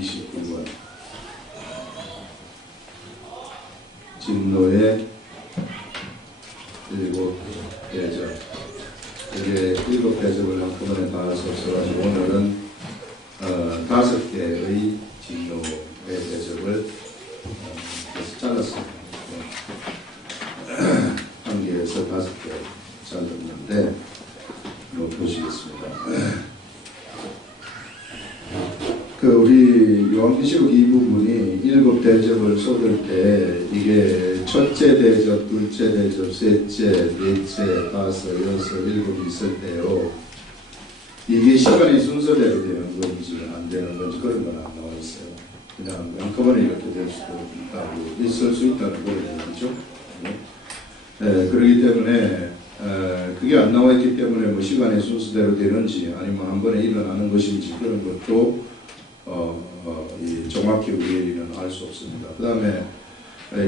29번 진노의 7대접. 이게 7대접을 한꺼번에 다 할 수 없어가지고 오늘은 5개의 진노의 대접을 잘랐습니다. 한 개에서 5개 잘랐는데 보시겠습니다. 우리 요한계시록 이 부분이 7대접을 쏟을 때 이게 첫째 대접, 둘째 대접, 셋째, 넷째, 다섯, 여섯, 일곱 있을 때요. 이게 시간이 순서대로 되는 건지 안 되는 건지 그런 건 안 나와 있어요. 그냥 한꺼번에 이렇게 될 수도 있다고 있을 수 있다는 거죠. 그렇기 때문에 그게 안 나와 있기 때문에 뭐 시간의 순서대로 되는지 아니면 한 번에 일어나는 것인지 그런 것도 정확히 우리는 알 수 없습니다. 그 다음에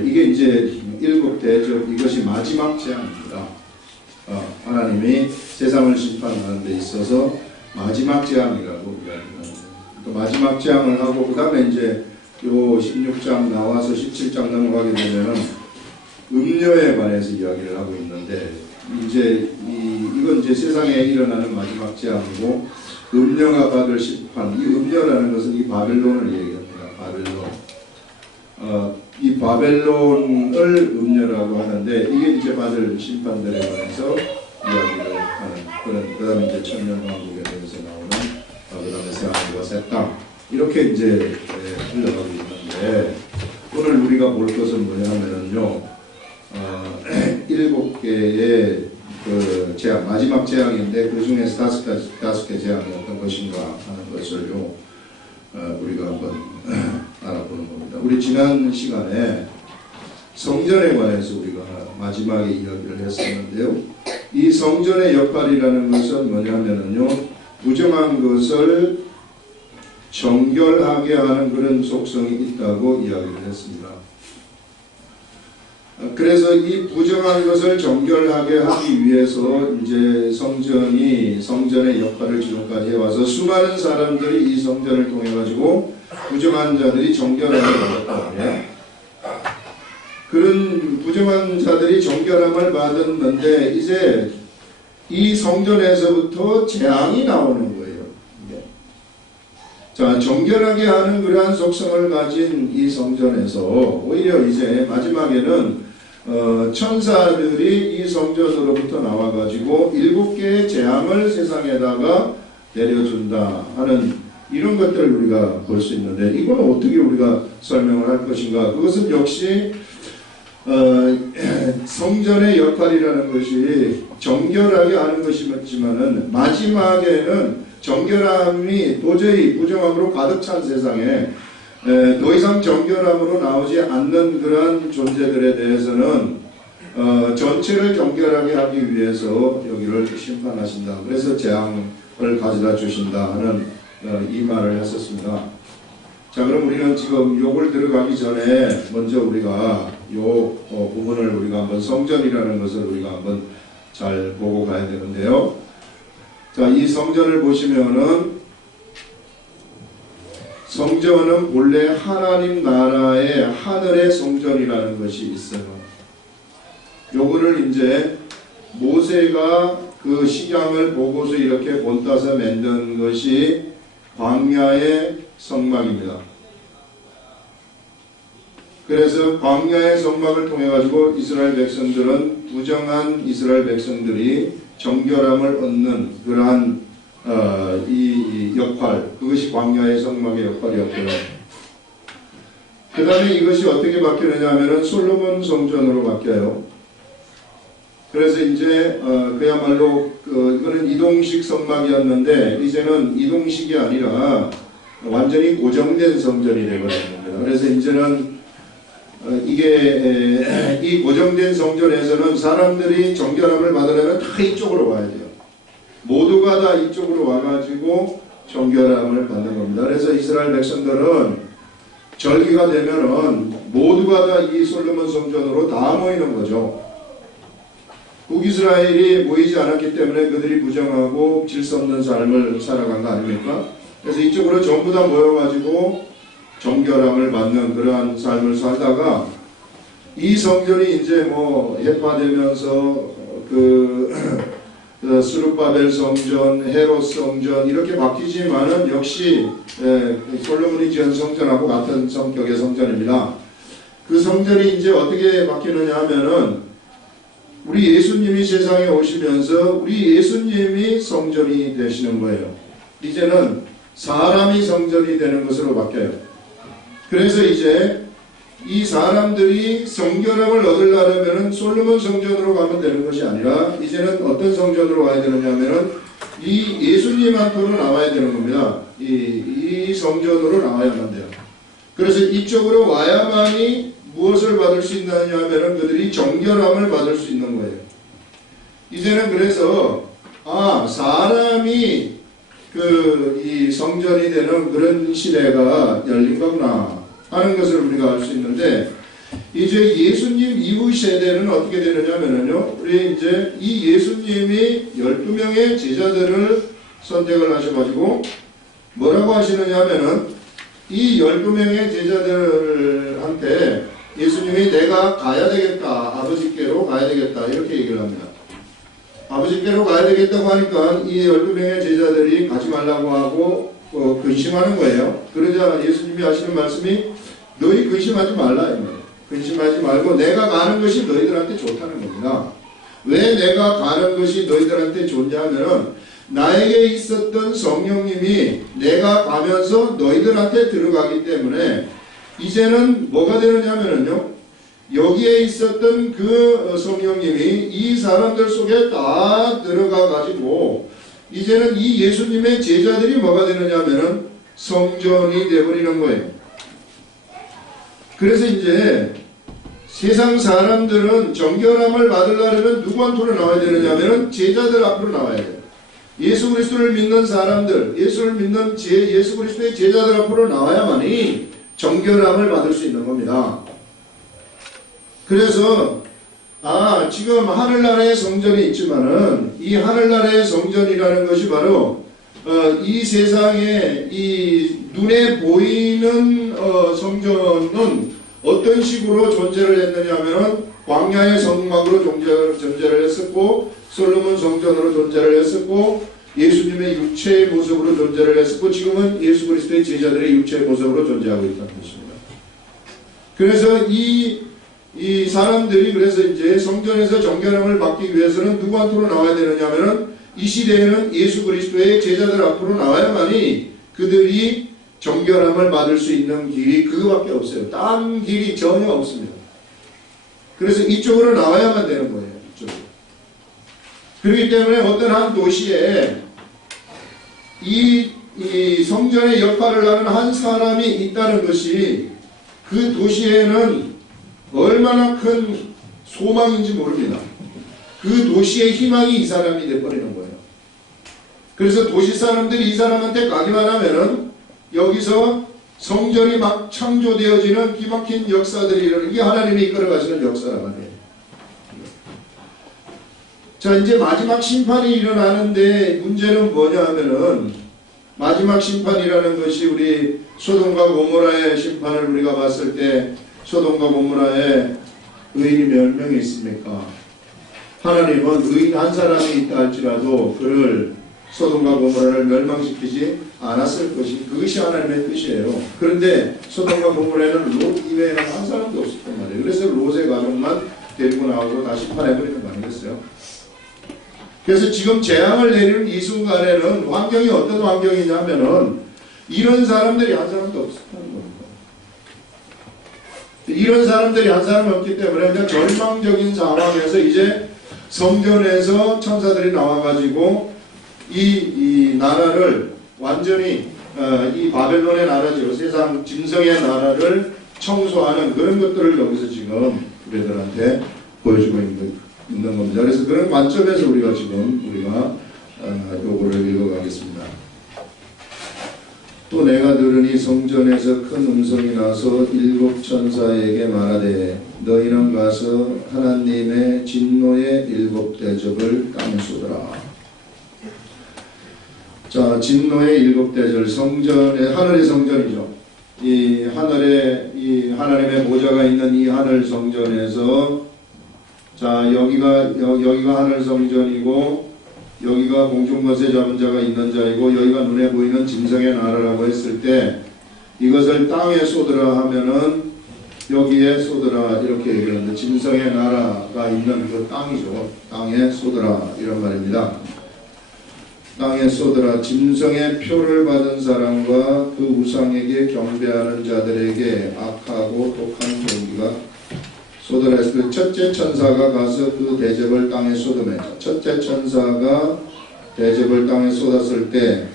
이게 이제 7대접, 이것이 마지막 재앙입니다. 하나님이 세상을 심판하는 데 있어서 마지막 재앙이라고 이야기합니다. 마지막 재앙을 하고 그 다음에 이제 요 16장 나와서 17장 넘어가게 되면은 음료에 관해서 이야기를 하고 있는데 이제 이건 이제 세상에 일어나는 마지막 재앙이고 음녀가 받을 심판, 이 음녀라는 것은 이 바벨론을 얘기합니다. 바벨론. 이 바벨론을 음녀라고 하는데 이게 이제 받을 심판들에 관해서 이야기를 하는 그런, 그 다음에 이제 천년왕국에 대해서 나오는 그 다음에 새하늘과 새 땅 이렇게 이제 흘러가고 있는데 오늘 우리가 볼 것은 뭐냐면요 7개의 그 재앙, 마지막 재앙인데 그 중에서 5개 재앙이 어떤 것인가 하는 것을요 우리가 한번 알아보는 겁니다. 우리 지난 시간에 성전에 관해서 우리가 마지막에 이야기를 했었는데요. 이 성전의 역할이라는 것은 뭐냐면요 부정한 것을 정결하게 하는 그런 속성이 있다고 이야기를 했습니다. 그래서 이 부정한 것을 정결하게 하기 위해서 이제 성전의 역할을 지금까지 해와서 수많은 사람들이 이 성전을 통해 가지고 부정한 자들이 정결함을 받았거든요. 그런 부정한 자들이 정결함을 받았는데 이제 이 성전에서부터 재앙이 나오는 거예요. 자, 정결하게 하는 그러한 속성을 가진 이 성전에서 오히려 이제 마지막에는 천사들이 이 성전으로부터 나와가지고 7개의 재앙을 세상에다가 내려준다 하는 이런 것들을 우리가 볼 수 있는데 이건 어떻게 우리가 설명을 할 것인가? 그것은 역시 성전의 역할이라는 것이 정결하게 하는 것이지만은 마지막에는 정결함이 도저히 부정함으로 가득 찬 세상에 더 이상 정결함으로 나오지 않는 그러한 존재들에 대해서는 전체를 정결하게 하기 위해서 여기를 심판하신다. 그래서 재앙을 가져다 주신다 하는 이 말을 했었습니다. 자, 그럼 우리는 지금 요걸 들어가기 전에 먼저 우리가 요 부분을 우리가 한번 성전이라는 것을 우리가 한번 잘 보고 가야 되는데요. 자, 이 성전을 보시면은 성전은 본래 하나님 나라의 하늘의 성전이라는 것이 있어요. 요거를 이제 모세가 그 식양을 보고서 이렇게 본따서 만든 것이 광야의 성막입니다. 그래서 광야의 성막을 통해 가지고 이스라엘 백성들은 부정한 이스라엘 백성들이 정결함을 얻는 그러한 이 역할, 그것이 광야의 성막의 역할이었고요. 그 다음에 이것이 어떻게 바뀌느냐 하면은 솔로몬 성전으로 바뀌어요. 그래서 이제 그야말로 이거는 이동식 성막이었는데 이제는 이동식이 아니라 완전히 고정된 성전이 되어버린 겁니다. 그래서 이제는 이게 이 고정된 성전에서는 사람들이 정결함을 받으려면 다 이쪽으로 와야 돼요. 모두가 다 이쪽으로 와가지고 정결함을 받는 겁니다. 그래서 이스라엘 백성들은 절기가 되면은 모두가 다 이 솔로몬 성전으로 다 모이는 거죠. 북이스라엘이 모이지 않았기 때문에 그들이 부정하고 질서 없는 삶을 살아간 거 아닙니까? 그래서 이쪽으로 전부 다 모여가지고 정결함을 받는 그러한 삶을 살다가 이 성전이 이제 뭐 해파되면서 스룹바벨 성전, 헤롯 성전 이렇게 바뀌지만은 역시 솔로몬이 지은 성전하고 같은 성격의 성전입니다. 그 성전이 이제 어떻게 바뀌느냐 하면은 우리 예수님이 세상에 오시면서 우리 예수님이 성전이 되시는 거예요. 이제는 사람이 성전이 되는 것으로 바뀌어요. 그래서 이제 이 사람들이 성결함을 얻으려면 솔로몬 성전으로 가면 되는 것이 아니라 이제는 어떤 성전으로 와야 되느냐 하면은 이 예수님한테로 나와야 되는 겁니다. 이 성전으로 나와야만 돼요. 그래서 이쪽으로 와야만이 무엇을 받을 수 있느냐 하면은 그들이 정결함을 받을 수 있는 거예요. 이제는 그래서 사람이 이 성전이 되는 그런 시대가 열린 거구나 하는 것을 우리가 알 수 있는데, 이제 예수님 이후 세대는 어떻게 되느냐면요, 우리 이제 이 예수님이 12명의 제자들을 선택을 하셔가지고 뭐라고 하시느냐면은 이 12명의 제자들한테 예수님이 내가 가야 되겠다, 아버지께로 가야 되겠다 이렇게 얘기를 합니다. 아버지께로 가야 되겠다고 하니까 이 12명의 제자들이 가지 말라고 하고 근심하는 거예요. 그러자 예수님이 하시는 말씀이 너희 근심하지 말라. 근심하지 말고 내가 가는 것이 너희들한테 좋다는 겁니다. 왜 내가 가는 것이 너희들한테 좋냐 하면은 나에게 있었던 성령님이 내가 가면서 너희들한테 들어가기 때문에 이제는 뭐가 되느냐면요, 여기에 있었던 그 성령님이 이 사람들 속에 다 들어가 가지고 이제는 이 예수님의 제자들이 뭐가 되느냐면은 성전이 되어버리는 거예요. 그래서 이제 세상 사람들은 정결함을 받으려면 누구한테로 나와야 되느냐면은 제자들 앞으로 나와야 돼요. 예수 그리스도를 믿는 사람들, 예수 그리스도의 제자들 앞으로 나와야만이 정결함을 받을 수 있는 겁니다. 그래서 지금 하늘나라의 성전이 있지만은 이 하늘나라의 성전이라는 것이 바로 이 세상에 이 눈에 보이는 성전은 어떤 식으로 존재를 했느냐 하면은 광야의 성막으로 존재를 했었고, 솔로몬 성전으로 존재를 했었고, 예수님의 육체의 모습으로 존재를 했었고, 지금은 예수 그리스도의 제자들의 육체의 모습으로 존재하고 있다는 것입니다. 그래서 이 사람들이 그래서 이제 성전에서 정결함을 받기 위해서는 누구한테로 나와야 되느냐 하면은 이 시대에는 예수 그리스도의 제자들 앞으로 나와야만이 그들이 정결함을 받을 수 있는 길이 그거밖에 없어요. 딴 길이 전혀 없습니다. 그래서 이쪽으로 나와야만 되는 거예요. 이쪽으로. 그렇기 때문에 어떤 한 도시에 이 성전의 역할을 하는 한 사람이 있다는 것이 그 도시에는 얼마나 큰 소망인지 모릅니다. 그 도시의 희망이 이 사람이 돼버리는 거예요. 그래서 도시 사람들이 이 사람한테 가기만 하면은 여기서 성전이 막 창조되어지는 기막힌 역사들이 일어나는, 이게 하나님이 이끌어가시는 역사란 말이에요. 자, 이제 마지막 심판이 일어나는데 문제는 뭐냐 하면은 마지막 심판이라는 것이 우리 소돔과 고모라의 심판을 우리가 봤을 때 소돔과 고모라에 의인이 몇 명이 있습니까? 하나님은 의인 한 사람이 있다 할지라도 그를 소돔과 고모라를 멸망시키지 않았을 것이, 그것이 하나님의 뜻이에요. 그런데 소돔과 고모라에는 롯 이외에는 한 사람도 없었단 말이에요. 그래서 롯의 가족만 데리고 나오고 다 심판해버리는 거 아니겠어요? 그래서 지금 재앙을 내리는 이 순간에는 환경이 어떤 환경이냐면은 이런 사람들이 한 사람도 없었다는 겁니다. 이런 사람들이 한 사람 없기 때문에 그냥 절망적인 상황에서 이제 성전에서 천사들이 나와가지고 이 나라를 완전히 이 바벨론의 나라죠. 세상 짐승의 나라를 청소하는 그런 것들을 여기서 지금 우리들한테 보여주고 있는 겁니다. 그래서 그런 관점에서 우리가 요거를 읽어가겠습니다. 또 내가 들으니 성전에서 큰 음성이 나서 일곱 천사에게 말하되 너희는 가서 하나님의 진노의 일곱 대접을 깡소더라. 자, 진노의 일곱 대절, 성전의 하늘의 성전이죠. 이 하늘에 이 하나님의 보좌가 있는 이 하늘 성전에서 자 여기가 하늘 성전이고 여기가 공중 것에 잡은 자가 있는 자이고 여기가 눈에 보이는 짐승의 나라라고 했을 때 이것을 땅에 쏟으라 하면은 여기에 쏟으라 이렇게 얘기하는데 짐승의 나라가 있는 그 땅이죠. 땅에 쏟으라 이런 말입니다. 땅에 쏟으라. 짐승의 표를 받은 사람과 그 우상에게 경배하는 자들에게 악하고 독한 종기가 쏟으라 해서 그 첫째 천사가 가서 그 대접을 땅에 쏟으며 첫째 천사가 대접을 땅에 쏟았을 때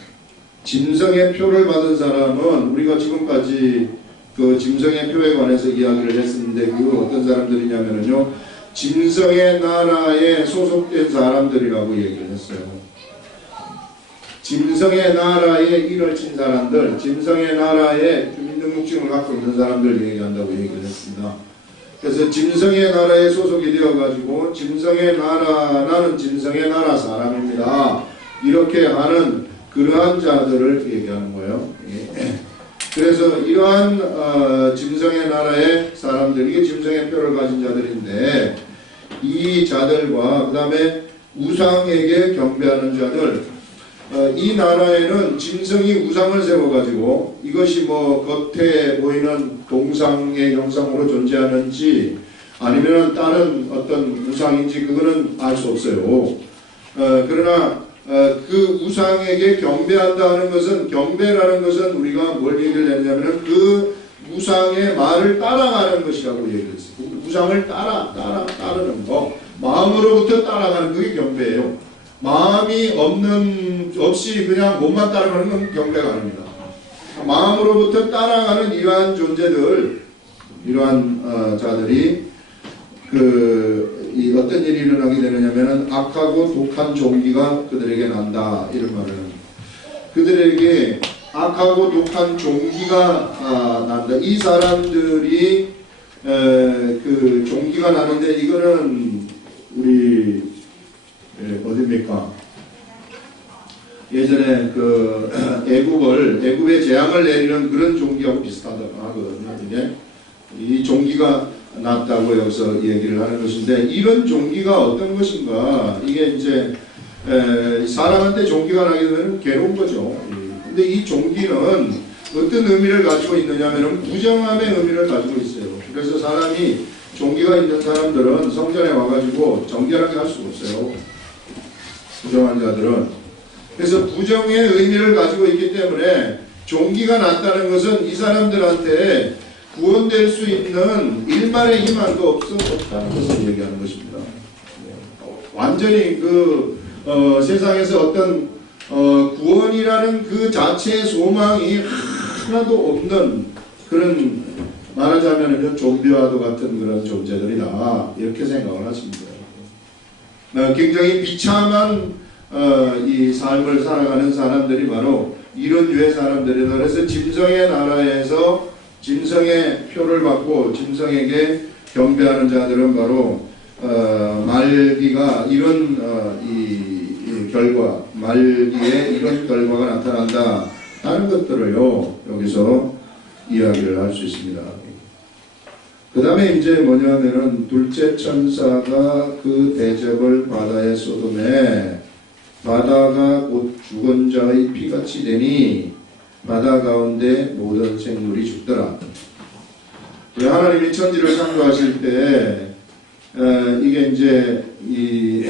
짐승의 표를 받은 사람은 우리가 지금까지 그 짐승의 표에 관해서 이야기를 했었는데 그 어떤 사람들이냐면요 짐승의 나라에 소속된 사람들이라고 얘기를 했어요. 짐승의 나라에 일을 친 사람들, 짐승의 나라에 주민등록증을 갖고 있는 사람들 얘기한다고 얘기를 했습니다. 그래서 짐승의 나라에 소속이 되어가지고 짐승의 나라, 나는 짐승의 나라 사람입니다. 이렇게 하는 그러한 자들을 얘기하는 거예요. 그래서 이러한 짐승의 나라의 사람들, 이게 짐승의 표를 가진 자들인데 이 자들과 그 다음에 우상에게 경배하는 자들 이 나라에는 짐승이 우상을 세워가지고 이것이 뭐 겉에 보이는 동상의 형상으로 존재하는지 아니면 다른 어떤 우상인지 그거는 알 수 없어요. 그러나 그 우상에게 경배한다는 것은 경배라는 것은 우리가 뭘 얘기를 했냐면 그 우상의 말을 따라가는 것이라고 얘기를 했어요. 우상을 따르는 거 마음으로부터 따라가는 그게 경배예요. 마음이 없이 그냥 몸만 따라가는 건 경배가 아닙니다. 마음으로부터 따라가는 이러한 존재들, 이러한 자들이 이 어떤 일이 일어나게 되느냐면은 악하고 독한 종기가 그들에게 난다 이런 말을 합니다. 그들에게 악하고 독한 종기가 난다. 이 사람들이 그 종기가 나는데 이거는 우리 어디입니까? 예전에 그 애굽에 재앙을 내리는 그런 종기하고 비슷하다고 하거든요. 이게 이 종기가 났다고 여기서 얘기를 하는 것인데 이런 종기가 어떤 것인가? 이게 이제 사람한테 종기가 나게 되면 괴로운 거죠. 근데 이 종기는 어떤 의미를 가지고 있느냐면 부정함의 의미를 가지고 있어요. 그래서 사람이 종기가 있는 사람들은 성전에 와가지고 정결하게 할 수가 없어요. 부정한 자들은. 그래서 부정의 의미를 가지고 있기 때문에 종기가 났다는 것은 이 사람들한테 구원될 수 있는 일말의 희망도 없다는 것을 얘기하는 것입니다. 완전히 세상에서 어떤 구원이라는 그 자체의 소망이 하나도 없는 그런 말하자면 좀비와도 같은 그런 존재들이다 이렇게 생각을 하십니다. 굉장히 비참한 이 삶을 살아가는 사람들이 바로 이런 유의 사람들이다. 그래서 짐승의 나라에서 짐승의 표를 받고 짐승에게 경배하는 자들은 바로 말기가 이런 이 결과, 말기에 이런 결과가 나타난다 하는 것들을요 여기서 이야기를 할 수 있습니다. 그 다음에 이제 뭐냐면은 둘째 천사가 그 대접을 바다에 쏟음에 바다가 곧 죽은 자의 피같이 되니 바다 가운데 모든 생물이 죽더라. 하나님이 천지를 창조하실 때 이게 이제 이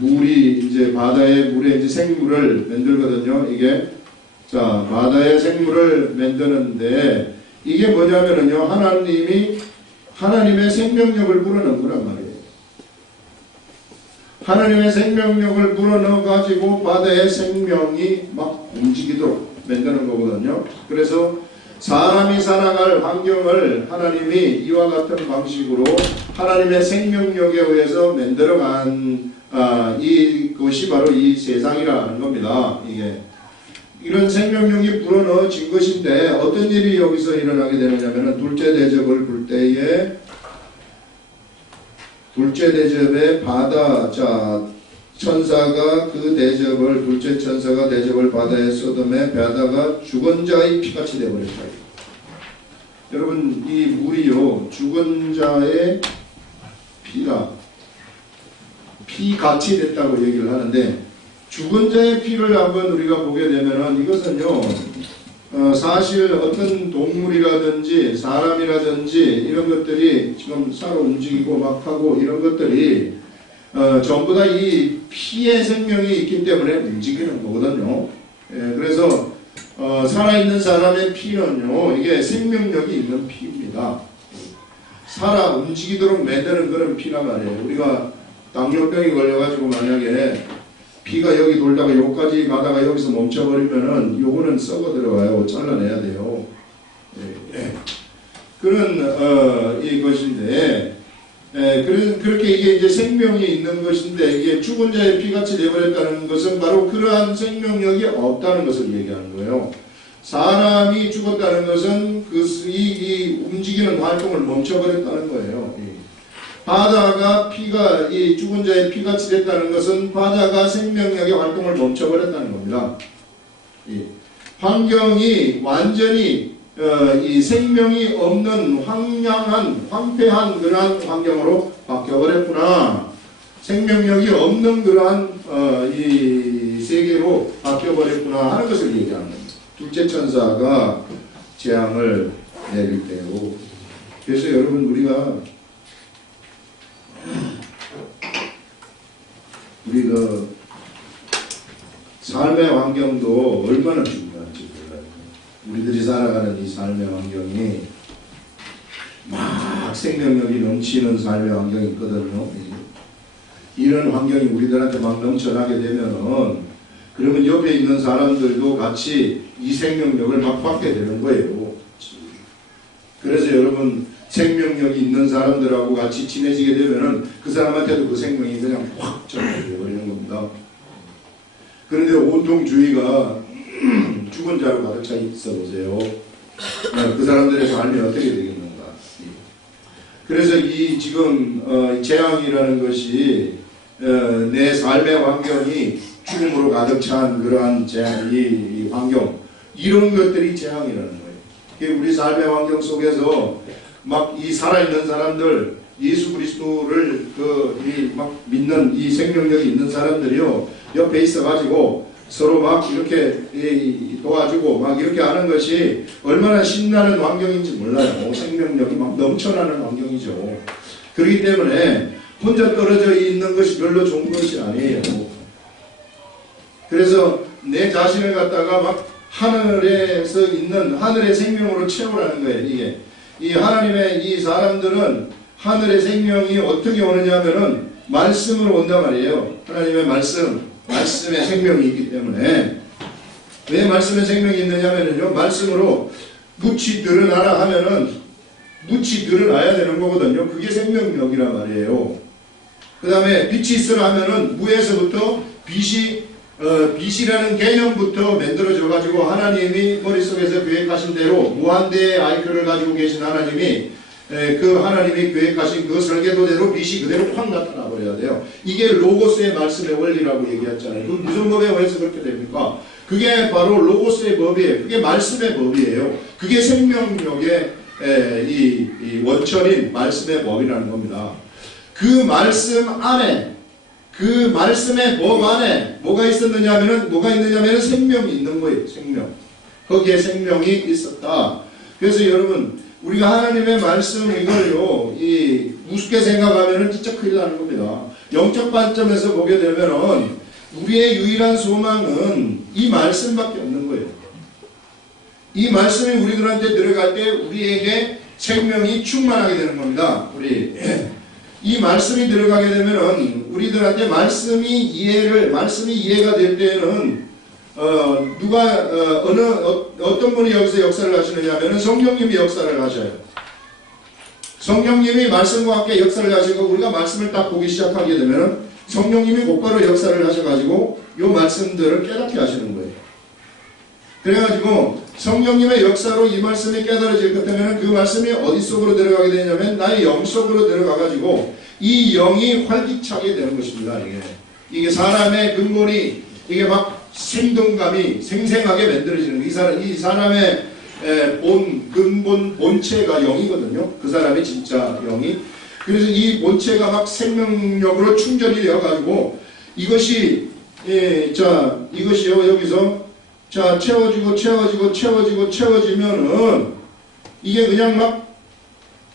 물이 이제 바다의 물에 이제 생물을 만들거든요. 이게 자 바다의 생물을 만드는데 이게 뭐냐면은요 하나님이 하나님의 생명력을 불어넣은 거란 말이에요. 하나님의 생명력을 불어넣어 가지고 바다의 생명이 막 움직이도록 만드는 거거든요. 그래서 사람이 살아갈 환경을 하나님이 이와 같은 방식으로 하나님의 생명력에 의해서 만들어간 이것이 바로 이 세상이라는 겁니다. 이게 이런 생명력이 불어넣어진 것인데 어떤 일이 여기서 일어나게 되느냐면 둘째 대접을 불 때에 둘째 대접에 바다 천사가 그 대접을, 둘째 천사가 대접을 받아야 소돔에 바다가 죽은 자의 피같이 되어버렸다. 여러분, 이 물이요, 죽은 자의 피같이 됐다고 얘기를 하는데, 죽은 자의 피를 한번 우리가 보게 되면은 이것은요, 사실 어떤 동물이라든지 사람이라든지 이런 것들이 지금 살아 움직이고 막 하고 이런 것들이 전부 다 이 피의 생명이 있기 때문에 움직이는 거거든요. 그래서 살아있는 사람의 피는요, 이게 생명력이 있는 피입니다. 살아 움직이도록 만드는 그런 피란 말이에요. 우리가 당뇨병이 걸려가지고 만약에 피가 여기 돌다가 여기까지 가다가 여기서 멈춰버리면은 요거는 썩어 들어가요. 잘라내야 돼요. 그런 이것인데, 그렇게 이게 이제 생명이 있는 것인데, 이게 죽은 자의 피같이 되어버렸다는 것은 바로 그러한 생명력이 없다는 것을 얘기하는 거예요. 사람이 죽었다는 것은 이 움직이는 활동을 멈춰버렸다는 거예요. 바다가 이 죽은 자의 피같이 됐다는 것은 바다가 생명력의 활동을 멈춰버렸다는 겁니다. 환경이 완전히 이 생명이 없는 황폐한 그러한 환경으로 바뀌어버렸구나. 생명력이 없는 그러한 이 세계로 바뀌어버렸구나 하는 것을 얘기하는 겁니다. 둘째 천사가 재앙을 내릴 때요. 그래서 여러분, 우리가 삶의 환경도 얼마나 중요한지 몰라요. 우리들이 살아가는 이 삶의 환경이 막 생명력이 넘치는 삶의 환경이 있거든요. 이런 환경이 우리들한테 막 넘쳐나게 되면은, 그러면 옆에 있는 사람들도 같이 이 생명력을 막 받게 되는 거예요. 그래서 여러분, 생명력이 있는 사람들하고 같이 친해지게 되면은 그 사람한테도 그 생명이 그냥 확 전해버리는 겁니다. 그런데 온통 주위가 죽은 자로 가득 차 있어 보세요. 그 사람들의 삶이 어떻게 되겠는가. 그래서 이 지금 재앙이라는 것이 내 삶의 환경이 죽음으로 가득 찬 그러한 재앙, 이 환경, 이런 것들이 재앙이라는 거예요. 우리 삶의 환경 속에서 막 이 살아있는 사람들, 예수 그리스도를 막 믿는 이 생명력이 있는 사람들이요, 옆에 있어가지고 서로 막 이렇게 도와주고 막 이렇게 하는 것이 얼마나 신나는 환경인지 몰라요. 생명력이 막 넘쳐나는 환경이죠. 그렇기 때문에 혼자 떨어져 있는 것이 별로 좋은 것이 아니에요. 그래서 내 자신을 갖다가 막 하늘에서 있는 하늘의 생명으로 채우라는 거예요. 이게 이 하나님의 이 사람들은 하늘의 생명이 어떻게 오느냐 하면은 말씀으로 온단 말이에요. 하나님의 말씀의 생명이 있기 때문에. 왜 말씀의 생명이 있느냐 하면요, 말씀으로 묻이 드러나라 하면은 묻이 드러나야 되는 거거든요. 그게 생명력이란 말이에요. 그 다음에 빛이 있으라 하면은 무에서부터 빛이라는 개념부터 만들어져 가지고 하나님이 머릿속에서 계획하신 대로 무한대의 아이크를 가지고 계신 하나님이 그 하나님이 계획하신 그 설계도대로 빛이 그대로 확 나타나 버려야 돼요. 이게 로고스의 말씀의 원리라고 얘기했잖아요. 그 무슨 법에 의해서 그렇게 됩니까? 그게 바로 로고스의 법이에요. 그게 말씀의 법이에요. 그게 생명력의 이 원천인 말씀의 법이라는 겁니다. 그 말씀 안에, 그 말씀의 법 안에 뭐가 있느냐면은 생명이 있는 거예요. 생명. 거기에 생명이 있었다. 그래서 여러분, 우리가 하나님의 말씀 이걸요, 우습게 생각하면은 진짜 큰일 나는 겁니다. 영적 관점에서 보게 되면은 우리의 유일한 소망은 이 말씀밖에 없는 거예요. 이 말씀이 우리들한테 들어갈 때 우리에게 생명이 충만하게 되는 겁니다. 이 말씀이 들어가게 되면은 우리들한테 말씀이 이해가 될 때에는 어떤 분이 여기서 역사를 하시느냐 하면은 성령님이 역사를 하셔요. 성령님이 말씀과 함께 역사를 하시고 우리가 말씀을 딱 보기 시작하게 되면은 성령님이 곧바로 역사를 하셔가지고 이 말씀들을 깨닫게 하시는 거예요. 그래가지고 성령님의 역사로 이 말씀이 깨달아질 것 때문에 그 말씀이 어디 속으로 들어가게 되냐면 나의 영 속으로 들어가가지고 이 영이 활기차게 되는 것입니다. 이게 이게 사람의 근본이 이게 막 생동감이 생생하게 만들어지는 이 사람의 근본 본체가 영이거든요. 그 사람이 진짜 영이. 그래서 이 본체가 막 생명력으로 충전이 되어가지고 이것이 이것이요 여기서 채워지면은 이게 그냥 막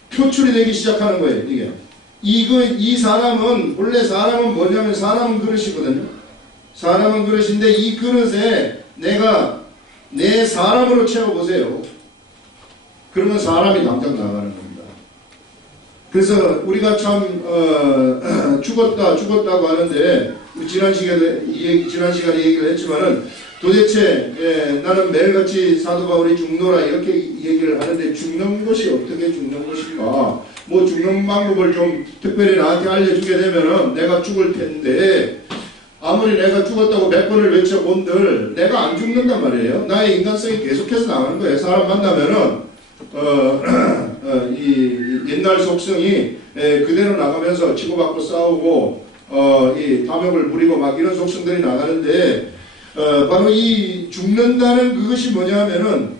표출이 되기 시작하는 거예요. 이 사람은 원래 사람은 뭐냐면 사람은 그릇이거든요. 사람은 그릇인데 이 그릇에 내가 내 사람으로 채워보세요. 그러면 사람이 당장 나가는 겁니다. 그래서 우리가 참 죽었다고 하는데 지난 시간에 얘기를 했지만은 도대체 나는 매일같이 사도 바울이 죽노라 이렇게 얘기를 하는데 죽는 것이 어떻게 죽는 것인가? 뭐 죽는 방법을 좀 특별히 나한테 알려주게 되면은 내가 죽을 텐데 아무리 내가 죽었다고 100번을 외쳐본들 내가 안 죽는단 말이에요. 나의 인간성이 계속해서 나가는 거예요. 사람 만나면은 이 옛날 속성이 그대로 나가면서 치고받고 싸우고 이 탐욕을 부리고 막 이런 속성들이 나가는데 바로 이 죽는다는 그것이 뭐냐면은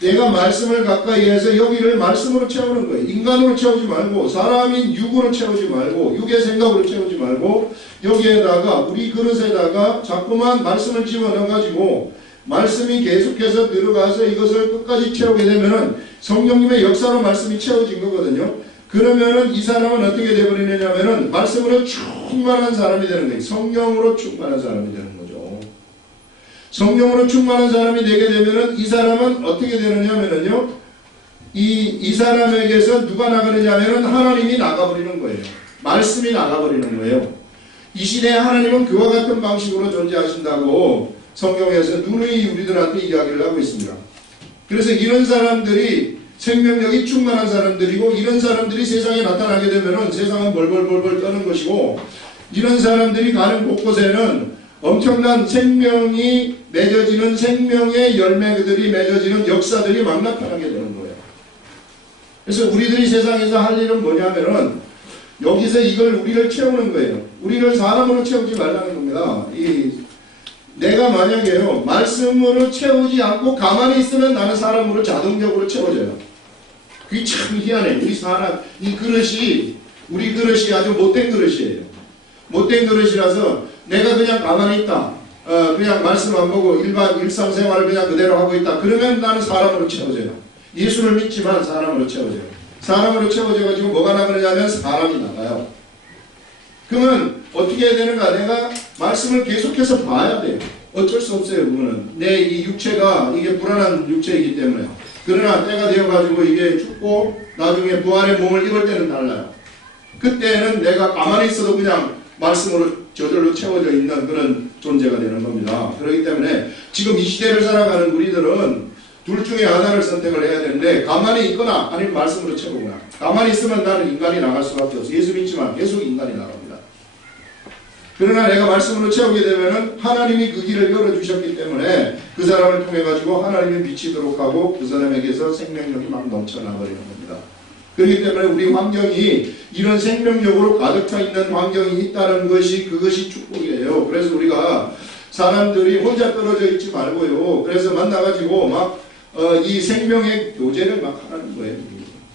내가 말씀을 가까이 해서 여기를 말씀으로 채우는 거예요. 인간으로 채우지 말고 사람인 육으로 채우지 말고 육의 생각으로 채우지 말고 여기에다가 우리 그릇에다가 자꾸만 말씀을 집어넣어가지고 말씀이 계속해서 들어가서 이것을 끝까지 채우게 되면은 성령님의 역사로 말씀이 채워진 거거든요. 그러면은 이 사람은 어떻게 되어버리느냐면은 말씀으로 충만한 사람이 되는 거예요. 성령으로 충만한 사람이 되는 거죠. 성령으로 충만한 사람이 되게 되면은 이 사람은 어떻게 되느냐면은요. 이 사람에게서 누가 나가느냐면은 하나님이 나가버리는 거예요. 말씀이 나가버리는 거예요. 이 시대에 하나님은 그와 같은 방식으로 존재하신다고 성경에서 누누이 우리들한테 이야기를 하고 있습니다. 그래서 이런 사람들이 생명력이 충만한 사람들이고 이런 사람들이 세상에 나타나게 되면은 세상은 벌벌벌벌 떠는 것이고 이런 사람들이 가는 곳곳에는 엄청난 생명이 맺어지는 생명의 열매들이 맺어지는 역사들이 막 나타나게 되는 거예요. 그래서 우리들이 세상에서 할 일은 뭐냐면은 여기서 이걸 우리를 채우는 거예요. 우리를 사람으로 채우지 말라는 겁니다. 내가 만약에요 말씀으로 채우지 않고 가만히 있으면 나는 사람으로 자동적으로 채워져요. 그게 참 희한해. 우리 그릇이 아주 못된 그릇이에요. 못된 그릇이라서 내가 그냥 가만히 있다. 그냥 말씀 안 보고 일상생활을 그냥 그대로 하고 있다. 그러면 나는 사람으로 채워져요. 예수를 믿지만 사람으로 채워져요. 사람으로 채워져가지고 뭐가 나가느냐면 사람이 나가요. 그러면 어떻게 해야 되는가? 내가 말씀을 계속해서 봐야 돼요. 어쩔 수 없어요. 그거는 내 이 육체가 이게 불안한 육체이기 때문에. 그러나 때가 되어가지고 이게 죽고 나중에 부활의 몸을 입을 때는 달라요. 그때는 내가 가만히 있어도 그냥 말씀으로 저절로 채워져 있는 그런 존재가 되는 겁니다. 그렇기 때문에 지금 이 시대를 살아가는 우리들은 둘 중에 하나를 선택을 해야 되는데 가만히 있거나 아니면 말씀으로 채우거나. 가만히 있으면 나는 인간이 나갈 수밖에 없어. 예수 믿지만 계속 인간이 나갑니다. 그러나 내가 말씀으로 채우게 되면은 하나님이 그 길을 열어주셨기 때문에 그 사람을 통해 가지고 하나님이 비치도록 하고 그 사람에게서 생명력이 막 넘쳐나버리는 겁니다. 그렇기 때문에 우리 환경이 이런 생명력으로 가득 차 있는 환경이 있다는 것이 그것이 축복이에요. 그래서 우리가 사람들이 혼자 떨어져 있지 말고요. 그래서 만나가지고 막 이 생명의 교제를 막 하는 거예요.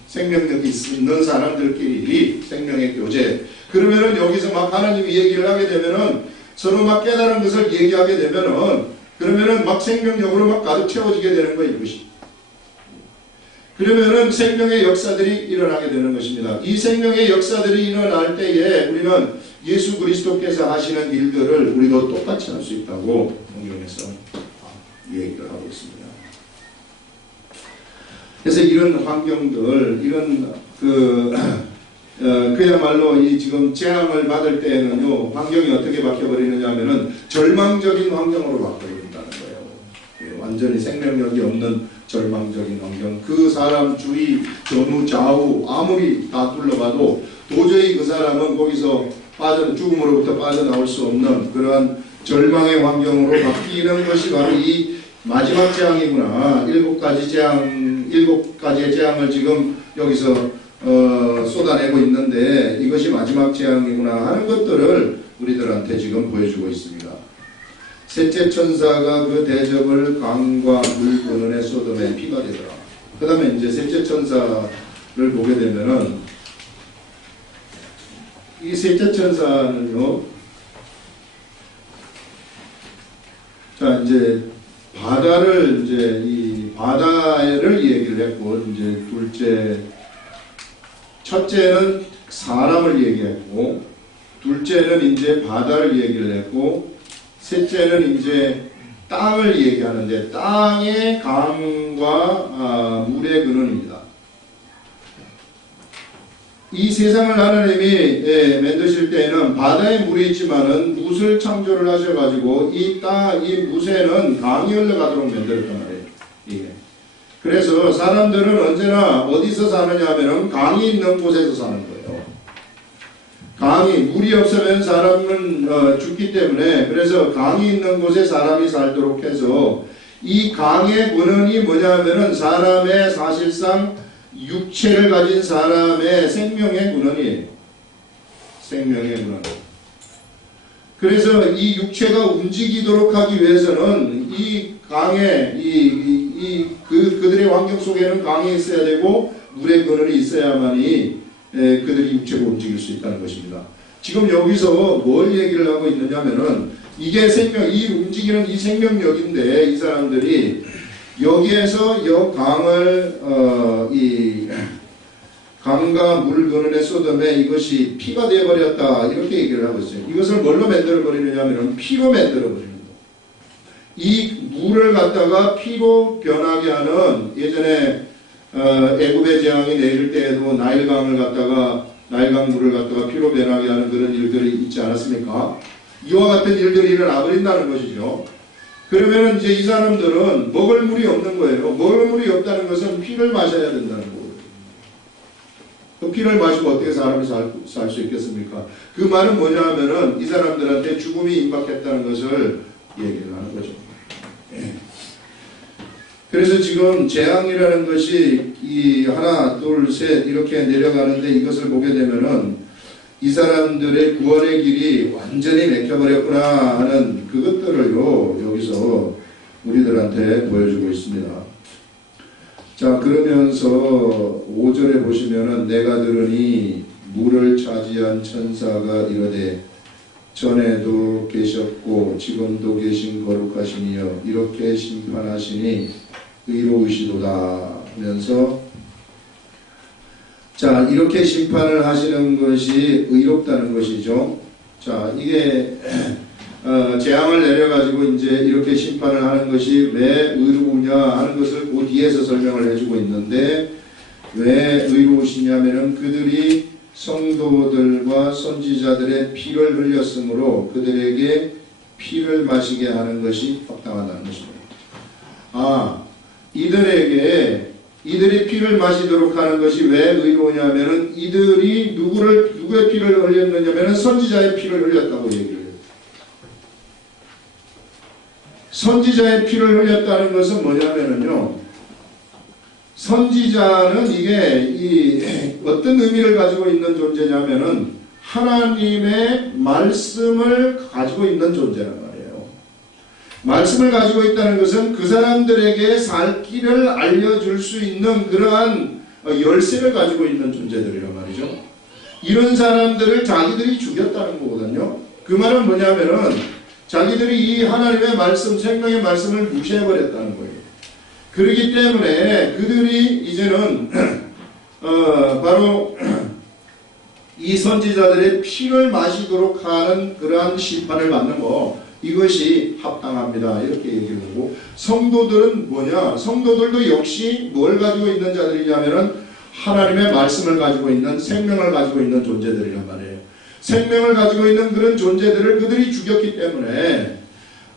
생명력이 있는 사람들끼리 생명의 교제. 그러면은 여기서 막 하나님이 얘기를 하게 되면은 서로 막 깨달은 것을 얘기하게 되면은 그러면은 막 생명력으로 막 가득 채워지게 되는 거예요. 이것이. 그러면은 생명의 역사들이 일어나게 되는 것입니다. 이 생명의 역사들이 일어날 때에 우리는 예수 그리스도께서 하시는 일들을 우리도 똑같이 할 수 있다고 성경에서 얘기를 하고 있습니다. 그래서 이런 환경들, 이런 그야말로 이 지금 재앙을 받을 때에는요, 환경이 어떻게 바뀌어버리느냐 하면은 절망적인 환경으로 바뀌어버린다는 거예요. 완전히 생명력이 없는 절망적인 환경. 그 사람 주위, 전후, 좌우, 아무리 다 둘러봐도 도저히 그 사람은 거기서 죽음으로부터 빠져나올 수 없는 그러한 절망의 환경으로 바뀌는 것이 바로 이 마지막 재앙이구나. 7가지의 재앙을 지금 여기서 쏟아내고 있는데 이것이 마지막 재앙이구나 하는 것들을 우리들한테 지금 보여주고 있습니다. 셋째 천사가 그 대접을 강과 물 근원의 소돔에 피가 되더라. 그 다음에 이제 셋째 천사를 보게 되면은 이 셋째 천사는요, 자, 이제 바다를 이제 이 바다를 얘기를 했고, 이제 첫째는 사람을 얘기했고, 둘째는 이제 바다를 얘기를 했고, 셋째는 이제 땅을 얘기하는데 땅의 강과 물의 근원입니다. 이 세상을 하나님이 만드실 때에는 바다에 물이 있지만은 뭇을 창조를 하셔가지고 이 뭇에는 강이 흘러가도록 만들었단 말이에요. 이게. 그래서 사람들은 언제나 어디서 사느냐 하면은 강이 있는 곳에서 사는 거예요. 물이 없으면 사람은 죽기 때문에, 그래서 강이 있는 곳에 사람이 살도록 해서 이 강의 근원이 뭐냐 하면은 사람의 사실상 육체를 가진 사람의 생명의 근원이에요. 생명의 근원. 그래서 이 육체가 움직이도록 하기 위해서는 이 강에 그들의 환경 속에는 강이 있어야 되고 물의 근원이 있어야만이 그들이 육체가 움직일 수 있다는 것입니다. 지금 여기서 뭘 얘기를 하고 있느냐면은 이게 이 움직이는 이 생명력인데 이 사람들이 여기에서 이 강을 이 강과 물 근원의 소돔에 이것이 피가 되어버렸다 이렇게 얘기를 하고 있어요. 이것을 뭘로 만들어버리느냐 하면 피로 만들어버리는 거예요. 이 물을 갖다가 피로 변하게 하는, 예전에 애굽의 재앙이 내릴 때에도 나일강 물을 갖다가 피로 변하게 하는 그런 일들이 있지 않았습니까? 이와 같은 일들이 일어나 버린다는 것이죠. 그러면 이제 이 사람들은 먹을 물이 없는 거예요. 먹을 물이 없다는 것은 피를 마셔야 된다는 거예요. 그 피를 마시고 어떻게 사람이 살 수 있겠습니까? 그 말은 뭐냐 하면은 이 사람들한테 죽음이 임박했다는 것을 얘기를 하는 거죠. 그래서 지금 재앙이라는 것이 이 하나, 둘, 셋 이렇게 내려가는데 이것을 보게 되면은 이 사람들의 구원의 길이 완전히 막혀버렸구나 하는 그것들을요, 여기서 우리들한테 보여주고 있습니다. 자, 그러면서 5절에 보시면은 내가 들으니 물을 차지한 천사가 이르되 전에도 계셨고 지금도 계신 거룩하시니여 이렇게 심판하시니 의로우시도다 하면서, 자, 이렇게 심판을 하시는 것이 의롭다는 것이죠. 자, 이게 재앙을 내려가지고 이제 이렇게 심판을 하는 것이 왜 의로우냐 하는 것을 그 뒤에서 설명을 해주고 있는데, 왜 의로우시냐면은 그들이 성도들과 선지자들의 피를 흘렸으므로 그들에게 피를 마시게 하는 것이 합당하다는 것입니다. 이들이 피를 마시도록 하는 것이 왜 의로우냐면은 이들이 누구의 피를 흘렸느냐면은 선지자의 피를 흘렸다고 얘기를 해요. 선지자의 피를 흘렸다는 것은 뭐냐면은요, 선지자는 이게 어떤 의미를 가지고 있는 존재냐면은 하나님의 말씀을 가지고 있는 존재란 말이에요. 말씀을 가지고 있다는 것은 그 사람들에게 살 길을 알려줄 수 있는 그러한 열쇠를 가지고 있는 존재들이란 말이죠. 이런 사람들을 자기들이 죽였다는 거거든요. 그 말은 뭐냐면은 자기들이 이 하나님의 말씀, 생명의 말씀을 무시해버렸다는 거예요. 그렇기 때문에 그들이 이제는 바로 이 선지자들의 피를 마시도록 하는 그러한 심판을 받는 거, 이것이 합당합니다. 이렇게 얘기를 하고, 성도들은 뭐냐? 성도들도 역시 뭘 가지고 있는 자들이냐면은 하나님의 말씀을 가지고 있는, 생명을 가지고 있는 존재들이란 말이에요. 생명을 가지고 있는 그런 존재들을 그들이 죽였기 때문에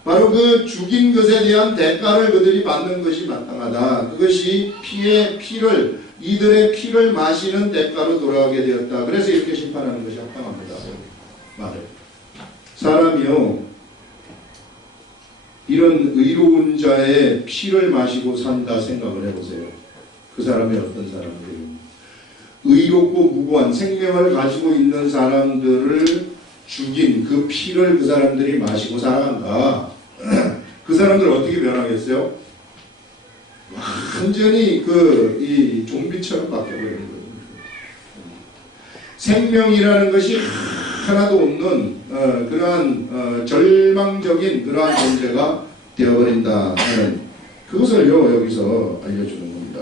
바로 그 죽인 것에 대한 대가를 그들이 받는 것이 마땅하다. 그것이 이들의 피를 마시는 대가로 돌아가게 되었다. 그래서 이렇게 심판하는 것이 합당합니다. 말을. 사람이요, 이런 의로운 자의 피를 마시고 산다 생각을 해보세요. 그 사람이 어떤 사람들이요? 의롭고 무고한 생명을 가지고 있는 사람들을 죽인 그 피를 그 사람들이 마시고 살아간다. 그 사람들 어떻게 변하겠어요? 완전히 이 좀비처럼 바뀌어버리는 거예요. 생명이라는 것이 하나도 없는 그러한 절망적인 그러한 존재가 되어버린다 하는 그것을요 여기서 알려주는 겁니다.